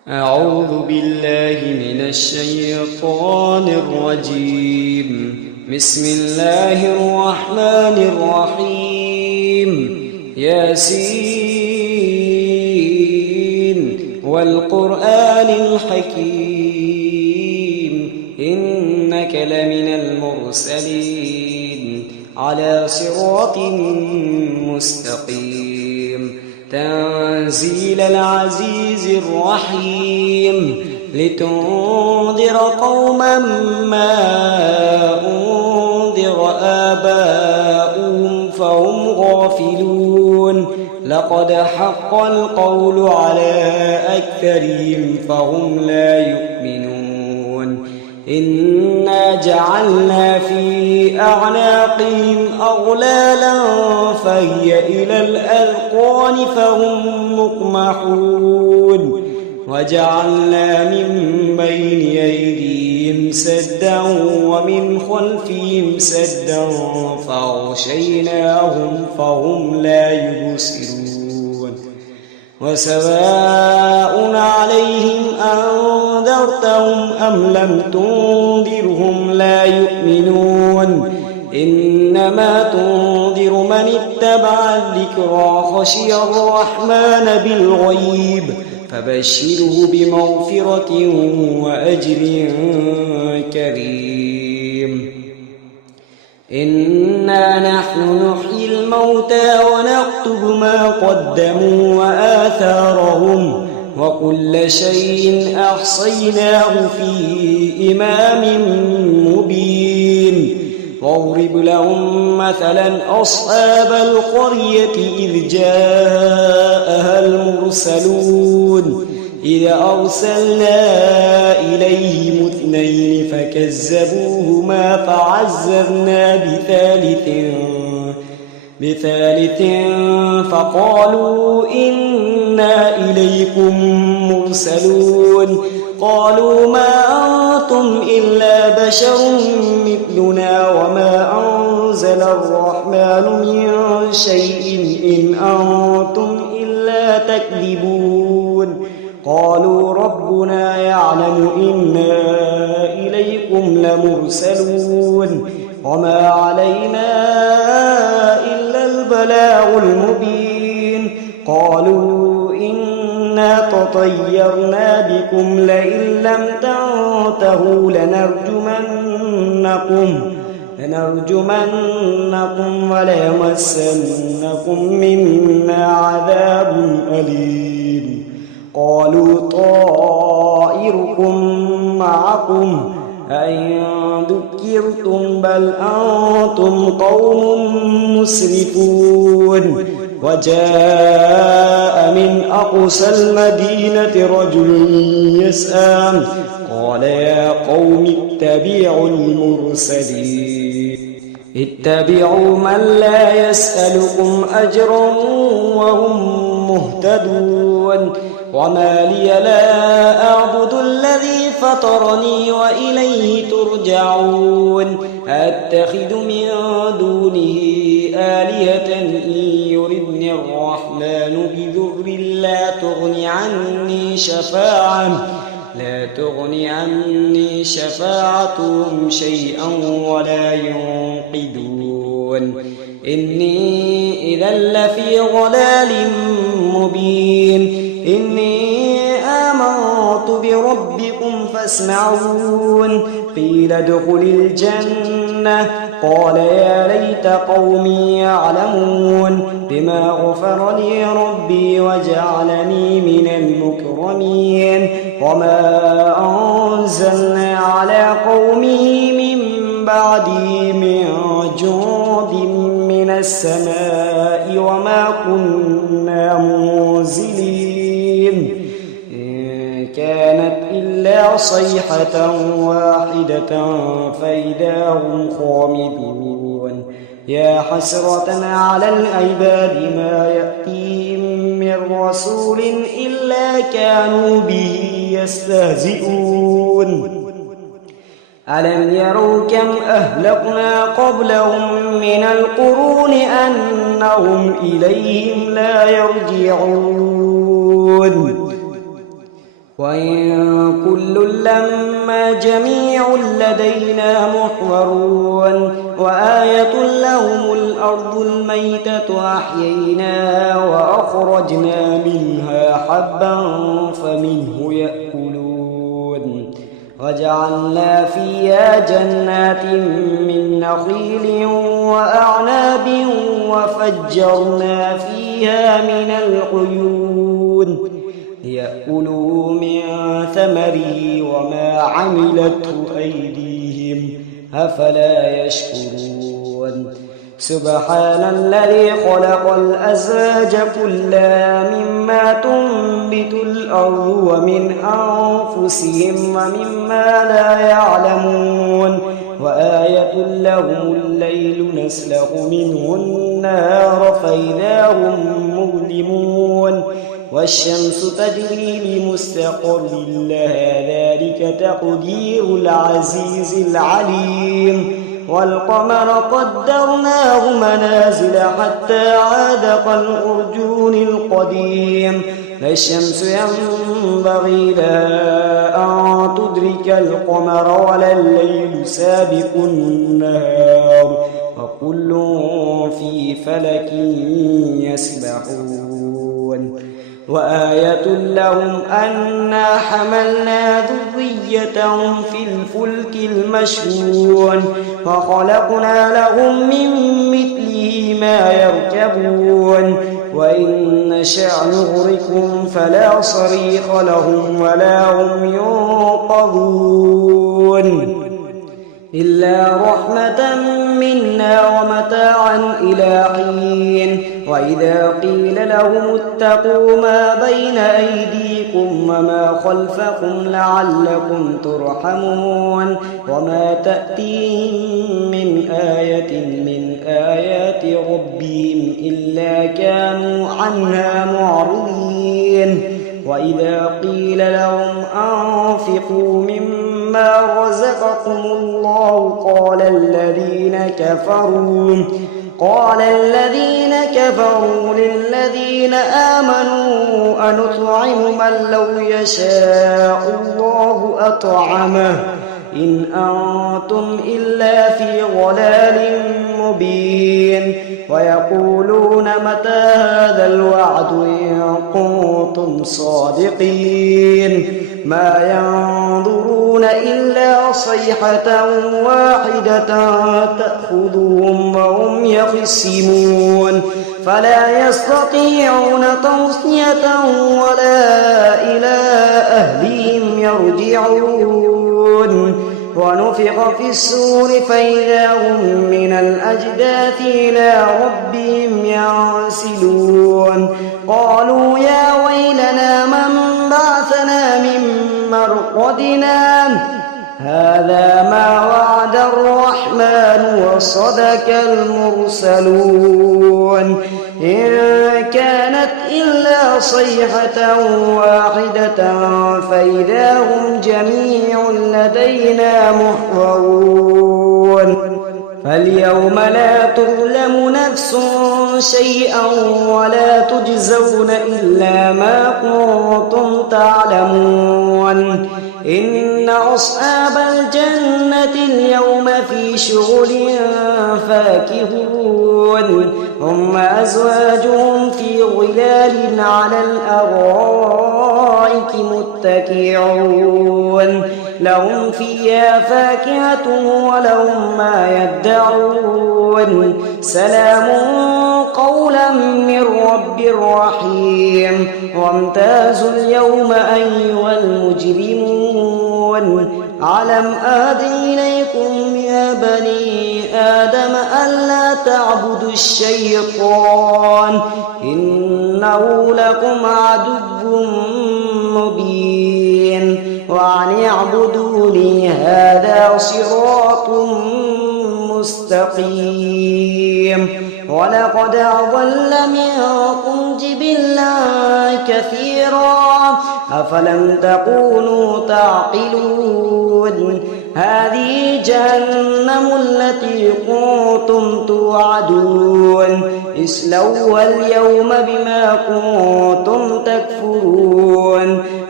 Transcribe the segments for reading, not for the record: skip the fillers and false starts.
أعوذ بالله من الشيطان الرجيم. بسم الله الرحمن الرحيم. ياسين والقرآن الحكيم إنك لمن المرسلين على صراط مستقيم تنزيل العزيز الرحيم لتنذر قوما ما أنذر آباؤهم فهم غافلون لقد حق القول على أكثرهم فهم لا يؤمنون إنا جعلنا في أعناقهم أغلالا فهي إلى الأذقان فهم مقمحون وجعلنا من بين أيديهم سدا ومن خلفهم سدا فأغشيناهم فهم لا يبصرون وسواء عليهم أنذرتهم أم لم تنذرهم لا يؤمنون إنما تنذر من اتبع الذكرى خشي الرحمن بالغيب فبشره بمغفرة وأجر كريم إنا نحن نحيي الموتى ونكتب ما قدموا وآثارهم وكل شيء أحصيناه في إمام مبين واضرب لهم مثلا أصحاب القرية إذ جاءها المرسلون إذ أرسلنا إليهم اثنين فكذبوهما فعززنا بثالث فقالوا إنا إليكم مرسلون قالوا ما أنتم إلا بشر مثلنا وما أنزل الرحمن من شيء إن أنتم إلا تكذبون قالوا ربنا يعلم إنا إليكم لمرسلون وما علينا إلا البلاغ المبين قالوا إنا تطيرنا بكم لئن لم تنتهوا لنرجمنكم وليمسنكم منا عذاب أليم قالوا طائركم معكم أئن ذكرتم بل أنتم قوم مسرفون وجاء من أقصى المدينة رجل يسعى قال يا قوم اتبعوا المرسلين اتبعوا من لا يسألكم أجرا وهم مهتدون وما لي لا أعبد الذي فطرني وإليه ترجعون أتخذ من دونه آلهة إن يردني الرحمن بضر لا تغني عني شفاعتهم شيئا ولا ينقذون إني إذا لفي ضلال مبين إني آمنت بربكم فاسمعون قيل ادخل الجنة قال يا ليت قومي يعلمون بما غفر لي ربي وجعلني من المكرمين وما أنزلنا على قومه من بعده من جند من السماء وما كنا منزلين إن كانت إلا صيحة واحدة فإذا هم خامدون يا حسرة على العباد ما يأتيهم من رسول إلا كانوا به يستهزئون ألم يروا كم أهلكنا قبلهم من القرون أنهم إليهم لا يرجعون وإن كل لما جميع لدينا محضرون وآية لهم الأرض الميتة أحييناها وأخرجنا منها حبا فمنه يأكلون وجعلنا فيها جنات من نخيل وأعناب وفجرنا فيها من العيون ليأكلوا من ثمره وما عملته أيديهم أفلا يشكرون سبحان الذي خلق الأزواج كلها مما تنبت الأرض ومن أنفسهم ومما لا يعلمون وآية لهم الليل نسلخ منه النهار فإذا هم مظلمون والشمس تجري لمستقر لها ذلك تقدير العزيز العليم والقمر قدرناه منازل حتى عاد كالعرجون القديم لا الشمس ينبغي لها أن تدرك القمر ولا الليل سابق النهار وكل في فلك يسبحون وآية لهم أنا حملنا ذريتهم في الفلك المشحون وخلقنا لهم من مثله ما يركبون وإن نشأ نغرقهم فلا صريخ لهم ولا هم ينقذون إلا رحمة منا ومتاعا إلى حين وإذا قيل لهم اتقوا ما بين أيديكم وما خلفكم لعلكم ترحمون وما تأتيهم من آية من آيات ربهم إلا كانوا عنها معرضين وإذا قيل لهم أنفقوا مما رزقكم الله قال الذين كفروا للذين آمنوا أنطعم من لو يشاء الله أطعمه إن أنتم إلا في ضلال مبين ويقولون متى هذا الوعد إن كنتم صادقين ما ينظرون إلا صيحة واحدة تأخذهم وهم يخصمون فلا يستطيعون توصية ولا إلى أهلهم يرجعون ونفخ في الصور فإذا هم من الأجداث إلى ربهم ينسلون قالوا يا ويلنا من بعثنا من مرقدنا هذا ما وعد الرحمن وصدق المرسلون إن كانت إلا صيحة واحدة فإذا هم جميع لدينا محضرون فاليوم لا تظلم نفس شيئا ولا تجزون إلا ما كنتم تعلمون إن أصحاب الجنة اليوم في شغل فاكهون هم أزواجهم في ظلال على الأرائك متكئون لهم فيها فاكهة ولهم ما يدعون سلام قولا من رب رحيم وامتازوا اليوم أيها المجرمون ألم أعهد إليكم يا بني آدم ألا تعبدوا الشيطان إنه لكم عدو مبين وأن اعبدوني هذا صراط مستقيم ولقد أضل منكم جبلا كثيرا أفلم تكونوا تعقلون هذه جهنم التي كنتم توعدون اصلوها اليوم بما كنتم تكفرون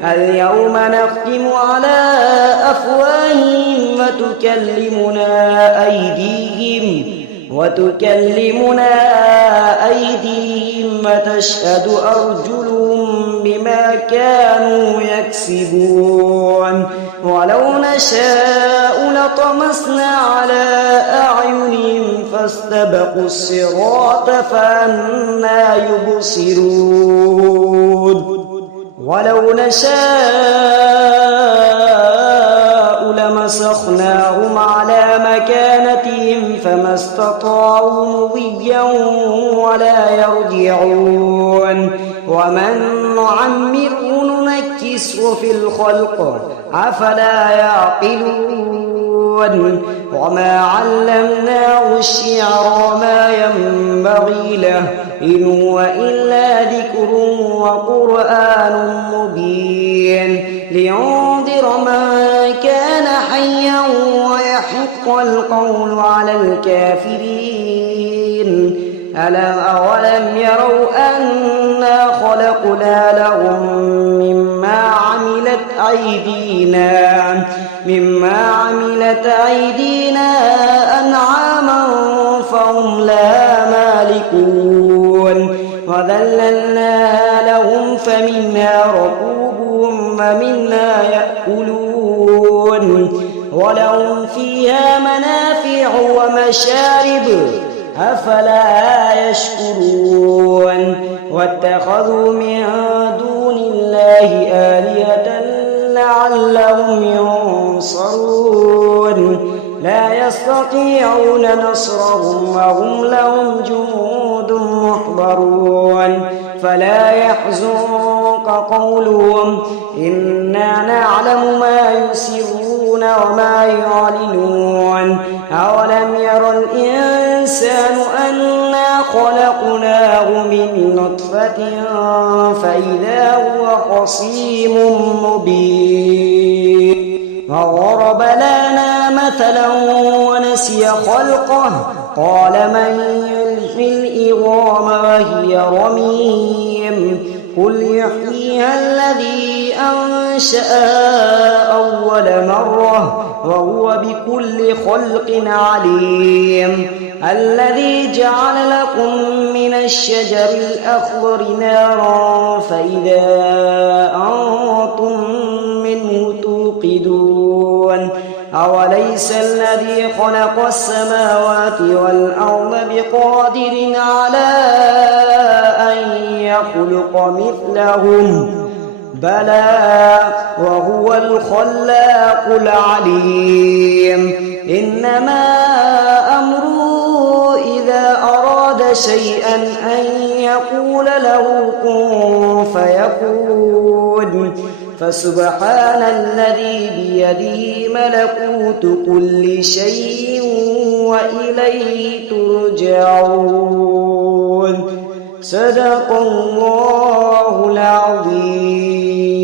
اليوم نختم على أفواههم وتكلمنا أيديهم وتشهد أرجلهم بما كانوا يكسبون ولو نشاء لطمسنا على أعينهم فاستبقوا الصراط فأنى يبصرون ولو نشاء لمسخناهم على مكانتهم فما استطاعوا مضيا ولا يرجعون ومن نعمره ننكسه في الخلق أفلا يعقلون وما علمناه الشعر وما ينبغي له إن هو إلا ذكر وقرآن مبين لينذر من كان حيا ويحق القول على الكافرين أولم يروا أنا خلقنا لهم مما عملت أيدينا أنعاما فهم لها مالكون وذللناها لهم فمنها ركوبهم ومنها يأكلون ولهم فيها منافع ومشارب أفلا يشكرون واتخذوا من دون الله آلهة لعلهم ينصرون لا يستطيعون نصرهم وهم لهم جنود محضرون فلا يحزنك قولهم إنا نعلم ما يسرون وما يعلنون أولم ير الإنسان أنا خلقناه من نطفة فإذا هو خصيم مبين وضرب لنا مثلا ونسي خلقه قال من يحيي العظام وهي رميم قل يحييها الذي أنشأها أول مرة وهو بكل خلق عليم الذي جعل لكم من الشجر الأخضر نارا فإذا أنتم منه توقدون أوليس الذي خلق السماوات والأرض بقادر على أن يخلق مثلهم بلى وهو الخلاق العليم إنما أمره إذا أراد شيئا أن يقول له كن فيكون فسبحان الذي بيده ملكوت كل شيء وإليه ترجعون صدق الله العظيم.